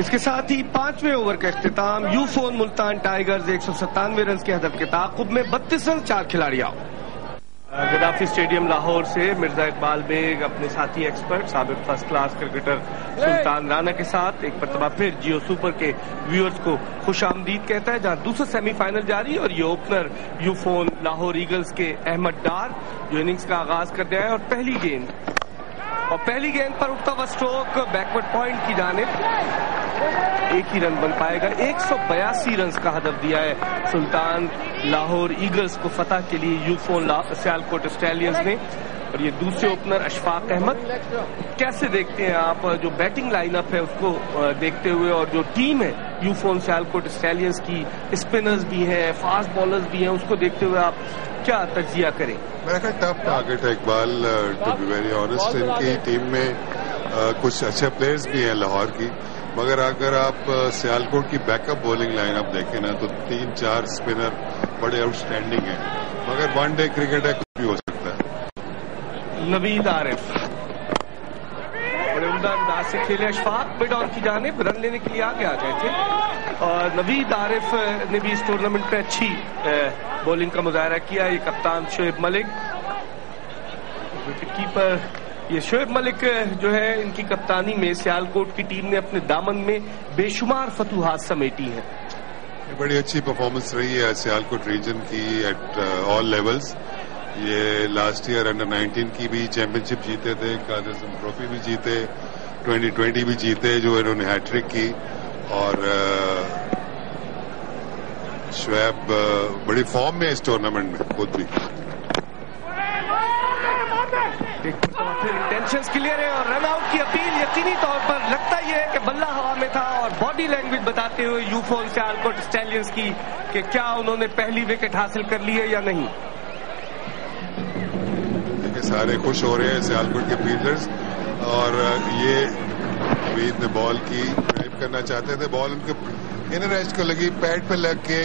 इसके साथ ही 5वें ओवर का इख्तिताम। यूफोन मुल्तान टाइगर्स 197 रन के हदफ के ताक़ुब में 32 रन 4 खिलाड़ी आउट। गद्दाफी स्टेडियम लाहौर से मिर्जा इकबाल बेग अपने साथी एक्सपर्ट साबिक फर्स्ट क्लास क्रिकेटर सुल्तान राना के साथ एक मरतबा फिर जियो सुपर के व्यूअर्स को खुशामदीद कहता है, जहां दूसरा सेमीफाइनल जारी और ये ओपनर यूफोन लाहौर ईगल्स के अहमद डार जो इनिंग्स का आगाज कर दिया है और पहली गेंद पर उठता हुआ स्ट्रोक बैकवर्ड पॉइंट की जानिब एक ही रन बन पाएगा। 182 रन का हदफ दिया है सुल्तान लाहौर ईगल्स को फतह के लिए यूफोन सियालकोट स्टैलियंस ने। और ये दूसरे ओपनर अशफाक अहमद। कैसे देखते हैं आप जो बैटिंग लाइनअप है उसको देखते हुए, और जो टीम है यूफोन सियालकोट स्टैलियंस की, स्पिनर्स भी हैं, फास्ट बॉलर्स भी हैं, उसको देखते हुए आप क्या तज्जिया करें? मेरा ख्याल टफ टारगेट है Iqbal, to be very honest. इनकी टीम में कुछ अच्छे प्लेयर्स भी हैं लाहौर की, मगर अगर आप सियालकोट की बैकअप बॉलिंग लाइनअप देखें ना तो 3-4 स्पिनर बड़े आउटस्टैंडिंग हैं, मगर वनडे क्रिकेट है, कुछ भी हो सकता है। नवीद आरिफ बड़े उम्दा अंदाज से खेले। अशफाक मिड ऑन की जानिब रन लेने के लिए आगे आ गए थे और नवीद आरिफ ने भी इस टूर्नामेंट में अच्छी बॉलिंग का मुजाहरा किया। ये कप्तान शोएब मलिक, विकेट कीपर ये शोएब मलिक जो है, इनकी कप्तानी में सियालकोट की टीम ने अपने दामन में बेशुमार फतूहात समेटी हैं। बड़ी अच्छी परफॉर्मेंस रही है सियालकोट रीजन की एट ऑल लेवल्स। ये लास्ट ईयर अंडर 19 की भी चैंपियनशिप जीते थे, कादर आज़म ट्रॉफी भी जीते, 2020 भी जीते जो इन्होंने हैट्रिक की। और शोएब बड़ी फॉर्म में इस टूर्नामेंट में खुद भी। इंटेंशंस क्लियर है और रन आउट की अपील यकीनी तौर पर लगता ही है कि बल्ला हवा में था। और बॉडी लैंग्वेज बताते हुए यूफोन सियालकोट स्टैलियंस की कि क्या उन्होंने पहली विकेट हासिल कर ली है या नहीं। देखिए सारे खुश हो रहे हैं सियालकोट के फील्डर्स, और ये वेद ने बॉल की ड्राइव करना चाहते थे, बॉल उनके इनर एज को लगी, पैड पे लग के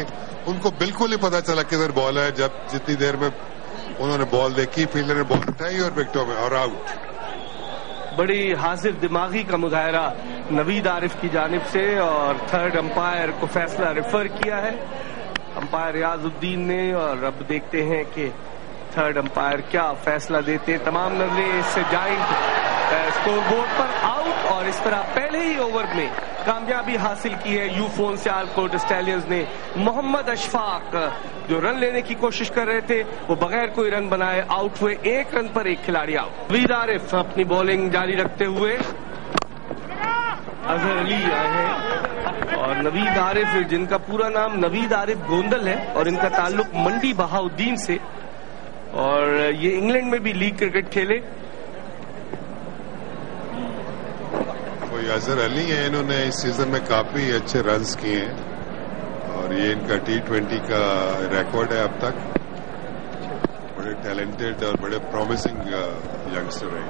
उनको बिल्कुल ही पता चला किधर बॉल है। जब जितनी देर में उन्होंने बॉल देखी, फील्डर ने बॉल उठाई और विकेटों में और आउट। बड़ी हाजिर दिमागी का मुजाहरा नवीद आरिफ की जानिब से, और थर्ड अंपायर को फैसला रेफर किया है अंपायर रियाजुद्दीन ने। और अब देखते हैं कि थर्ड अंपायर क्या फैसला देते हैं। तमाम नजरें इस जाइंट स्कोरबोर्ड पर आउट, और इस तरह पहले ही ओवर में कामयाबी हासिल की है यूफोन सियालकोट स्टैलियंस ने। मोहम्मद अशफाक जो रन लेने की कोशिश कर रहे थे वो बगैर कोई रन बनाए आउट हुए। 1 रन पर 1 खिलाड़ी आउट। नवीद आरिफ अपनी बॉलिंग जारी रखते हुए, अजहर अली आए हैं। और नवीद आरिफ जिनका पूरा नाम नवीद आरिफ गोंदल है और इनका ताल्लुक मंडी बहाउद्दीन से, और ये इंग्लैंड में भी लीग क्रिकेट खेले। अजहर अली है, इन्होंने इस सीजन में काफी अच्छे रन्स किए हैं और ये इनका T20 का रिकॉर्ड है अब तक। बड़े टैलेंटेड और बड़े प्रॉमिसिंग यंगस्टर हैं।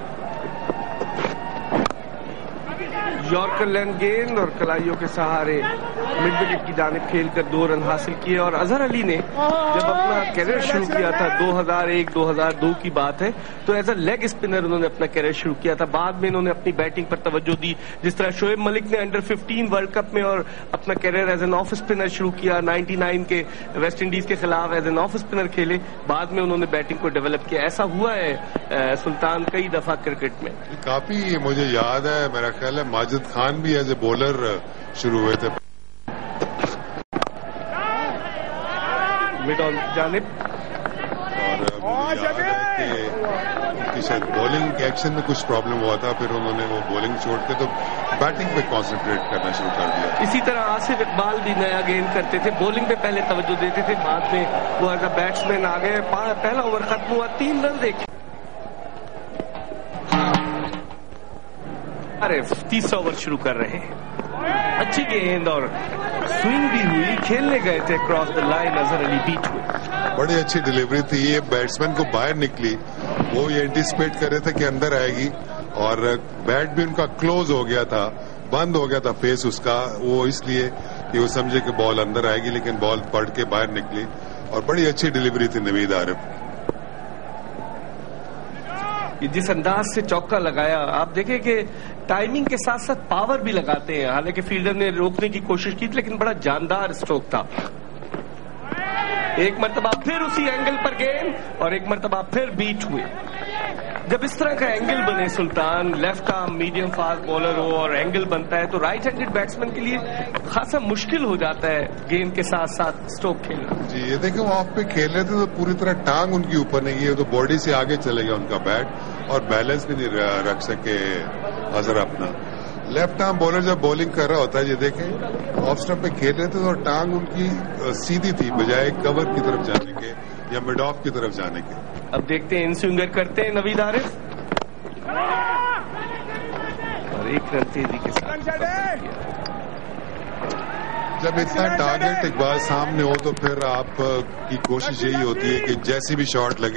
यॉर्कर लैंड गेंद और कलाइयों के सहारे मिड विकेट की जानिब खेलकर 2 रन हासिल किए। और अजहर अली ने जब अपना कैरियर शुरू किया था 2001-2002 की बात है, तो एज अ लेग स्पिनर उन्होंने अपना कैरियर शुरू किया था। बाद में इन्होंने अपनी बैटिंग पर तवज्जो दी, जिस तरह शोएब मलिक ने अंडर 15 वर्ल्ड कप में और अपना career as an off spinner शुरू किया। 99 के वेस्ट इंडीज के खिलाफ एज एन ऑफ स्पिनर खेले, बाद में उन्होंने बैटिंग को डेवलप किया। ऐसा हुआ है सुल्तान कई दफा क्रिकेट में। काफी मुझे याद है, मेरा ख्याल है माजिद खान भी एज ए बॉलर शुरू हुए थे। मिड ऑन जानिब, और मुझे याद है कि उनकी शायद बॉलिंग के एक्शन में कुछ प्रॉब्लम हुआ था, फिर उन्होंने वो बॉलिंग छोड़ के तो बैटिंग पे कंसंट्रेट करना शुरू कर दिया। इसी तरह आसिफ इकबाल भी नया गेंद करते थे, बॉलिंग पे पहले तवज्जो देते थे, बाद में वो एज अ बैट्समैन आ गए। पहला ओवर खत्म हुआ, 3 रन देखे। तीसरा ओवर शुरू कर रहे हैं। अच्छी गेंद और स्विंग भी हुई, खेलने गए थे cross the line, Azhar Ali बीच हुए। बड़ी अच्छी डिलीवरी थी, ये बैट्समैन को बाहर निकली, वो ये एंटिसिपेट कर रहे थे कि अंदर आएगी, और बैट भी उनका क्लोज हो गया था, बंद हो गया था फेस उसका, वो इसलिए कि वो समझे कि बॉल अंदर आएगी, लेकिन बॉल पड़ के बाहर निकली। और बड़ी अच्छी डिलीवरी थी नवीद आरिफ। ये जिस अंदाज से चौका लगाया, आप देखें कि टाइमिंग के साथ साथ पावर भी लगाते हैं। हालांकि फील्डर ने रोकने की कोशिश की थी, लेकिन बड़ा जानदार स्ट्रोक था। एक मर्तबा फिर उसी एंगल पर गेंद और एक मर्तबा फिर बीट हुए। जब इस तरह का एंगल बने Sultan, left arm medium fast bowler हो और एंगल बनता है, तो राइट हैंडेड बैट्समैन के लिए खासा मुश्किल हो जाता है गेंद के साथ साथ स्ट्रोक खेलना। जी, ये देखिए वो ऑफ पे खेल रहे थे तो पूरी तरह टांग उनकी ऊपर नहीं है, तो बॉडी से आगे चले गया उनका बैट और बैलेंस भी नहीं रख सके अजहर अपना। लेफ्ट आर्म बॉलर जब बॉलिंग कर रहा होता है, ये देखें ऑफ स्टंप पे खेल रहे थे तो टांग उनकी सीधी थी बजाय कवर की तरफ जाने के या मिड ऑफ की तरफ जाने के। अब देखते हैं इन स्विंगर करते हैं नवीद आरिफ और एक रन तेजी के साथ। जब इतना टारगेट इकबाल सामने हो तो फिर आप की कोशिश यही होती है कि जैसी भी शॉट लग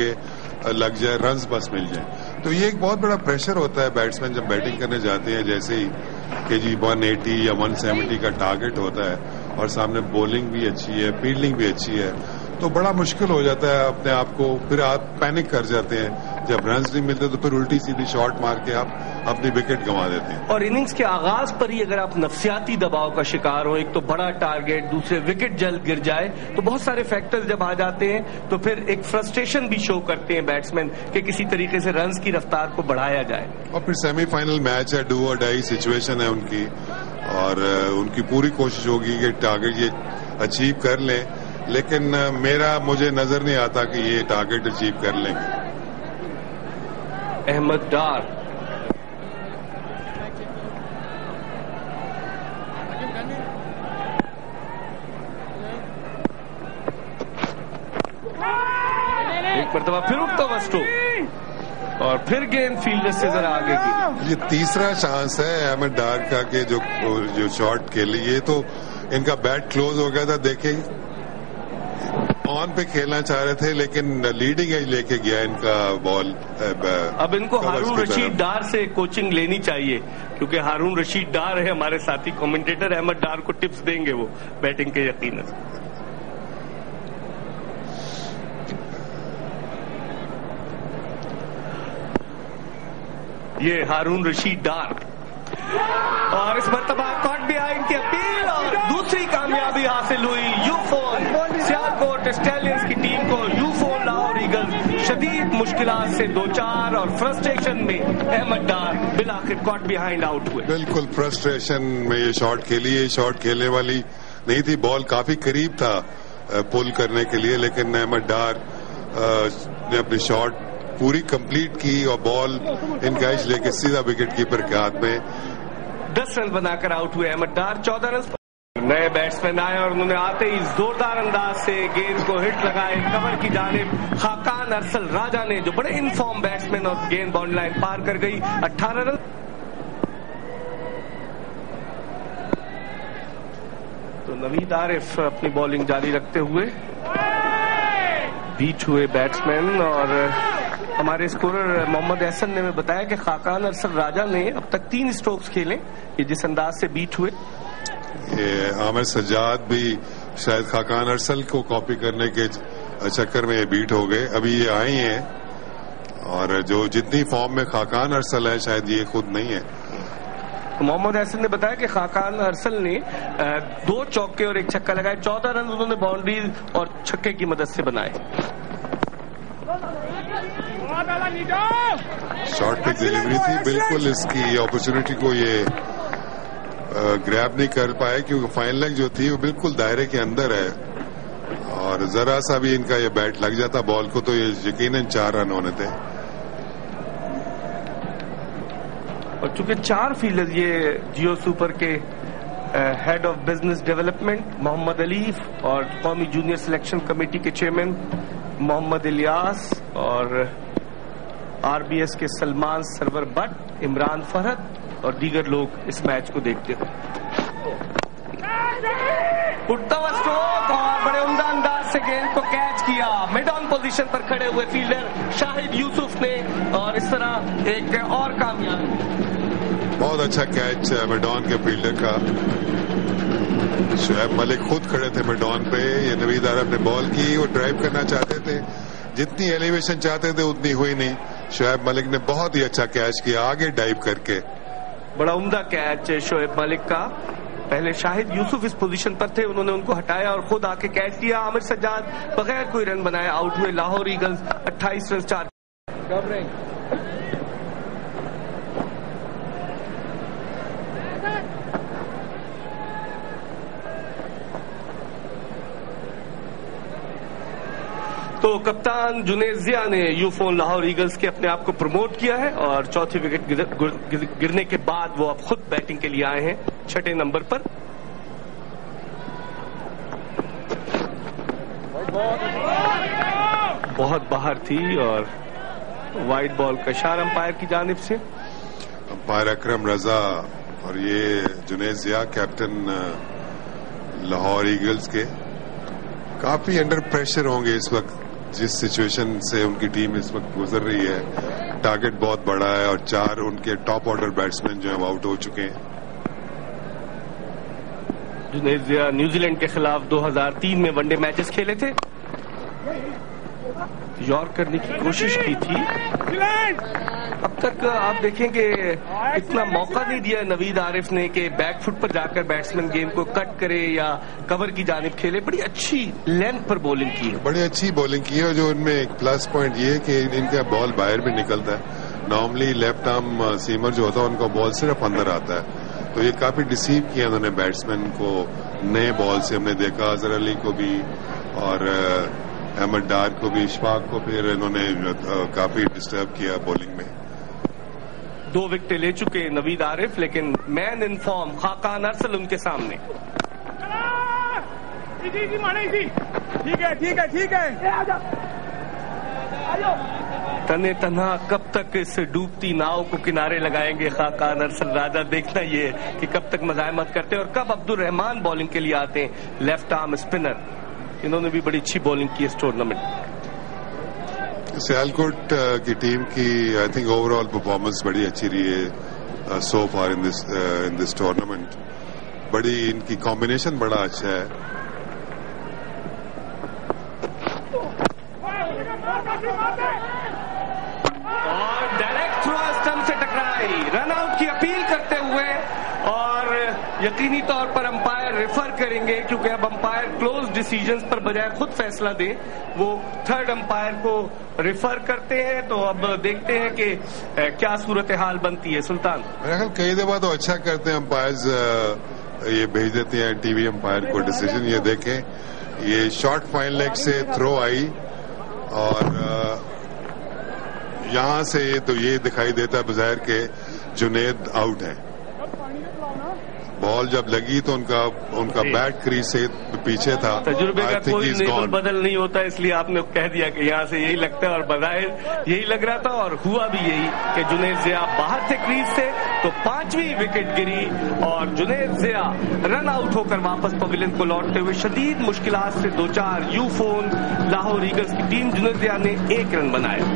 जाए, रन्स बस मिल जाए। तो ये एक बहुत बड़ा प्रेशर होता है बैट्समैन जब बैटिंग करने जाते हैं, जैसे ही कि जी 180 या 170 का टारगेट होता है और सामने बॉलिंग भी अच्छी है, फील्डिंग भी अच्छी है, तो बड़ा मुश्किल हो जाता है अपने आप को। फिर आप पैनिक कर जाते हैं, जब रन्स नहीं मिलते तो फिर उल्टी सीधी शॉट मार के आप अपनी विकेट गंवा देते हैं। और इनिंग्स के आगाज पर ही अगर आप नफसियाती दबाव का शिकार हो, एक तो बड़ा टारगेट, दूसरे विकेट जल्द गिर जाए, तो बहुत सारे फैक्टर्स जब आ जाते हैं तो फिर एक फ्रस्ट्रेशन भी शो करते हैं बैट्समैन कि किसी तरीके से रन्स की रफ्तार को बढ़ाया जाए। और फिर सेमीफाइनल मैच है, डू और डाई सिचुएशन है उनकी, और उनकी पूरी कोशिश होगी कि टारगेट ये अचीव कर लें, लेकिन मुझे नजर नहीं आता कि ये टारगेट अचीव कर लेंगे। अहमद डार एक मरतबा फिर उठता हुआ स्ट्रोक और फिर गेंद फील्डर से जरा आगे की। ये तीसरा चांस है अहमद डार का कि जो शॉट खेली, ये तो इनका बैट क्लोज हो गया था। देखें ऑन पे खेलना चाह रहे थे लेकिन लीडिंग एज लेके गया इनका बॉल। अब इनको हारून रशीद डार से कोचिंग लेनी चाहिए, क्योंकि हारून रशीद डार है हमारे साथी कमेंटेटर, अहमद डार को टिप्स देंगे वो बैटिंग के यकीनन। ये हारून रशीद डार और इस मरतबा कॉट बिहाइंड की अपील और दूसरी कामयाबी हासिल हुई। यूफोन सियालकोट स्टैलियंस की टीम को यूफोन लाहौर ईगल्स शदीद मुश्किलात से 2-4 और फ्रस्ट्रेशन में Ahmad Dar बिलाखिर caught behind out हुए। बिल्कुल फ्रस्ट्रेशन में ये शॉट खेली, ये शॉट खेलने वाली नहीं थी, बॉल काफी करीब था पुल करने के लिए, लेकिन अहमद डार ने अपनी शॉट पूरी कंप्लीट की और बॉल इनका एज लेके सीधा विकेट कीपर के हाथ में 10 रन बनाकर आउट हुए अहमद डार। 14 रन नए बैट्समैन आए और उन्होंने आते ही जोरदार अंदाज से गेंद को हिट लगाए कवर की जानिब। खाकान अरसल राजा ने, जो बड़े इनफॉर्म बैट्समैन, और गेंद बाउंड्री लाइन पार कर गई। 18 रन। तो नवीद आरिफ अपनी बॉलिंग जारी रखते हुए बीट हुए बैट्समैन, और हमारे स्कोरर मोहम्मद एहसन ने बताया कि खाकान अरसल राजा ने अब तक 3 स्ट्रोक्स खेले, ये जिस अंदाज से बीट हुए। ये आमिर सज्जाद भी शायद खाकान अरसल को कॉपी करने के चक्कर में ये बीट हो गए। अभी ये आए हैं और जो जितनी फॉर्म में खाकान अरसल है शायद ये खुद नहीं है। मोहम्मद एहसन ने बताया कि खाकान अरसल ने 2 चौके और 1 छक्का लगाए। 14 रन उन्होंने बाउंड्री और छक्के की मदद से बनाए। शॉर्ट पिच डिलीवरी थी, बिल्कुल इसकी अपॉर्चुनिटी को ये ग्रैब नहीं कर पाए, क्योंकि फाइन लेग जो थी वो बिल्कुल दायरे के अंदर है और जरा सा भी इनका ये बैट लग जाता बॉल को तो ये यकीनन 4 रन होने थे। और चूंकि 4 फील्डर ये जियो सुपर के head of business development Mohammad Alif और कौमी जूनियर सिलेक्शन कमेटी के चेयरमैन मोहम्मद इलियास और आरबीएस के सलमान सरवर भट्ट, इमरान फरहत और दीगर लोग इस मैच को देखते हैं। उठता हुआ स्ट्रोक और बड़े उम्दा अंदाज से गेंद को कैच किया मिड ऑन पोजीशन पर खड़े हुए फील्डर शाहिद यूसुफ ने, और इस तरह एक और कामयाबी। बहुत अच्छा कैच मिडॉन के फील्डर का। शुएब मलिक खुद खड़े थे मिडॉन पे, ये नवीद आरिफ ने बॉल की, वो ड्राइव करना चाहते थे, जितनी एलिवेशन चाहते थे उतनी हुई नहीं। शोएब मलिक ने बहुत ही अच्छा कैच किया आगे डाइव करके। बड़ा उम्दा कैच शोएब मलिक का। पहले शाहिद यूसुफ इस पोजीशन पर थे, उन्होंने उनको हटाया और खुद आके कैच लिया। आमिर सज्जाद बगैर कोई रन बनाए आउट हुए। Lahore eagles 28 run 4। तो कप्तान जुनेद जिया ने यूफोन लाहौर ईगल्स के अपने आप को प्रमोट किया है और चौथी विकेट गिरने के बाद वो अब खुद बैटिंग के लिए आए हैं 6ठे नंबर पर। बहुत बाहर थी और वाइड बॉल का इशारा अंपायर की जानिब से। अंपायर अकरम रजा और ये जुनेद जिया कैप्टन लाहौर ईगल्स के काफी अंडर प्रेशर होंगे इस वक्त, जिस सिचुएशन से उनकी टीम इस वक्त गुजर रही है। टारगेट बहुत बड़ा है और 4 उनके टॉप ऑर्डर बैट्समैन जो है आउट हो चुके हैं। जुनेद जिया न्यूजीलैंड के खिलाफ 2003 में वनडे मैचेस खेले थे। यॉर्क करने की कोशिश की थी। अब तक आप देखेंगे इतना मौका नहीं दिया नवीद आरिफ ने कि बैकफुट पर जाकर बैट्समैन गेम को कट करे या कवर की जानिब खेले। बड़ी अच्छी लेंथ पर बॉलिंग की है, बड़ी अच्छी बॉलिंग की है। जो इनमें एक प्लस पॉइंट ये है कि इनका बॉल बाहर भी निकलता है। नॉर्मली लेफ्ट आर्म सीमर जो होता है उनका बॉल सिर्फ अंदर आता है, तो ये काफी डिसीव किया उन्होंने बैट्समैन को नए बॉल से। हमने देखा अजहर अली को भी और अहमद डार को भी, इशफाक को फिर इन्होंने काफी डिस्टर्ब किया बॉलिंग में। 2 विकेट ले चुके नवीद आरिफ, लेकिन मैन इन फॉर्म खाकान अरसल उनके सामने। ठीक है। तने तन्हा कब तक इस डूबती नाव को किनारे लगाएंगे खाकान अरसल राजा। देखना ये कि कब तक मजामत करते हैं और कब अब्दुल रहमान बॉलिंग के लिए आते हैं, लेफ्ट आर्म स्पिनर। इन्होंने भी बड़ी अच्छी बॉलिंग की इस टूर्नामेंट। सियालकोट की टीम की आई थिंक ओवरऑल परफॉर्मेंस बड़ी अच्छी रही है सो फार इन दिस टूर्नामेंट। बड़ी इनकी कॉम्बिनेशन बड़ा अच्छा है। और डायरेक्ट थ्रो स्टंप से टकराई, रन आउट की अपील करते हुए, और यकीनी तौर पर अंपायर रेफर करेंगे क्योंकि अब अंपायर क्लोज डिसीजंस पर बजाय खुद फैसला दे वो थर्ड अंपायर को रेफर करते हैं। तो अब देखते हैं कि क्या सूरत हाल बनती है। सुल्तान मेरा ख्याल कई दफा तो अच्छा करते हैं अंपायर्स, ये भेज देते हैं टीवी अंपायर को डिसीजन। ये देखें, ये शॉर्ट फाइन लेग से थ्रो आई और यहां से तो ये दिखाई देता है बज़ाहिर के जुनेद आउट है। बॉल जब लगी तो उनका बैट क्रीज से पीछे था। तजुर्बे का कोई नियम बदल नहीं होता, इसलिए आपने कह दिया कि यहाँ से यही लगता है और बज़ाहिर यही लग रहा था और हुआ भी यही कि जुनेद जिया बाहर थे क्रीज से। तो 5वीं विकेट गिरी और जुनेद जिया रन आउट होकर वापस पवेलियन को लौटते हुए शदीद मुश्किलात से 2-4 यूफोन लाहौर ईगल्स की टीम। जुनेद जिया ने 1 रन बनाया।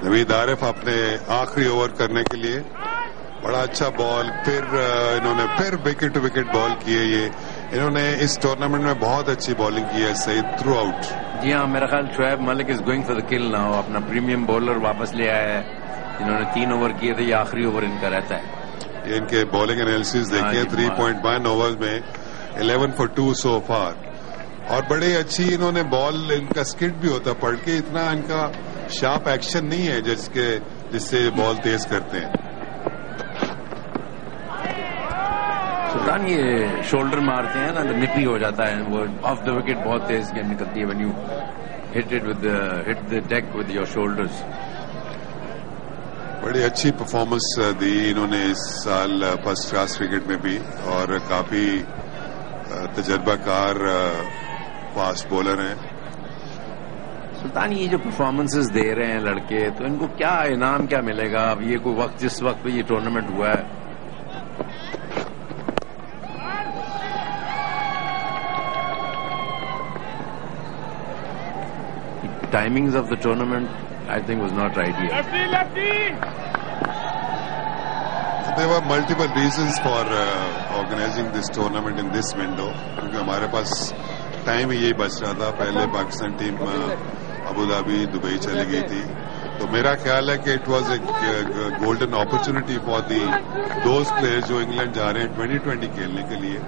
नवीद आरिफ अपने आखिरी ओवर करने के लिए बड़ा अच्छा बॉल, फिर इन्होंने फिर विकेट टू विकेट बॉल किए। ये इन्होंने इस टूर्नामेंट में बहुत अच्छी बॉलिंग की है सईद थ्रू आउट। जी हाँ, मेरा ख्याल Shoaib Malik is going for the kill now. अपना प्रीमियम बॉलर वापस ले आया है। इन्होंने 3 ओवर किए थे, ये आखिरी ओवर इनका रहता है। इनके बॉलिंग एनालिसिस देखिए, 3.1 ओवर्स में 11 for 2 सो फार। और बड़ी अच्छी इन्होंने बॉल, इनका स्किड भी होता पड़ के, इतना इनका शार्प एक्शन नहीं है जिससे बॉल तेज करते हैं। सुल्तान ये शोल्डर मारते हैं ना तो निपी हो जाता है, वो ऑफ द विकेट बहुत तेज गेम निकलती है when you hit the deck with your shoulders. बड़ी अच्छी परफॉर्मेंस दी इन्होंने इस साल फर्स्ट क्लास क्रिकेट में भी, और काफी तजर्बाकार फास्ट बॉलर हैं। सुल्तान ये जो परफॉर्मेंसेस दे रहे हैं लड़के, तो इनको क्या इनाम क्या मिलेगा? अब ये कोई वक्त जिस वक्त पे ये टूर्नामेंट हुआ है, timings of the tournament I think was not right here. There were multiple reasons for organizing this tournament in this window, क्योंकि हमारे पास टाइम ही यही बच रहा था। पहले Pakistan team Abu Dhabi, Dubai चली गई थी, तो मेरा ख्याल है कि it was a golden opportunity for those players जो इंग्लैंड जा रहे हैं 2020 खेलने के लिए।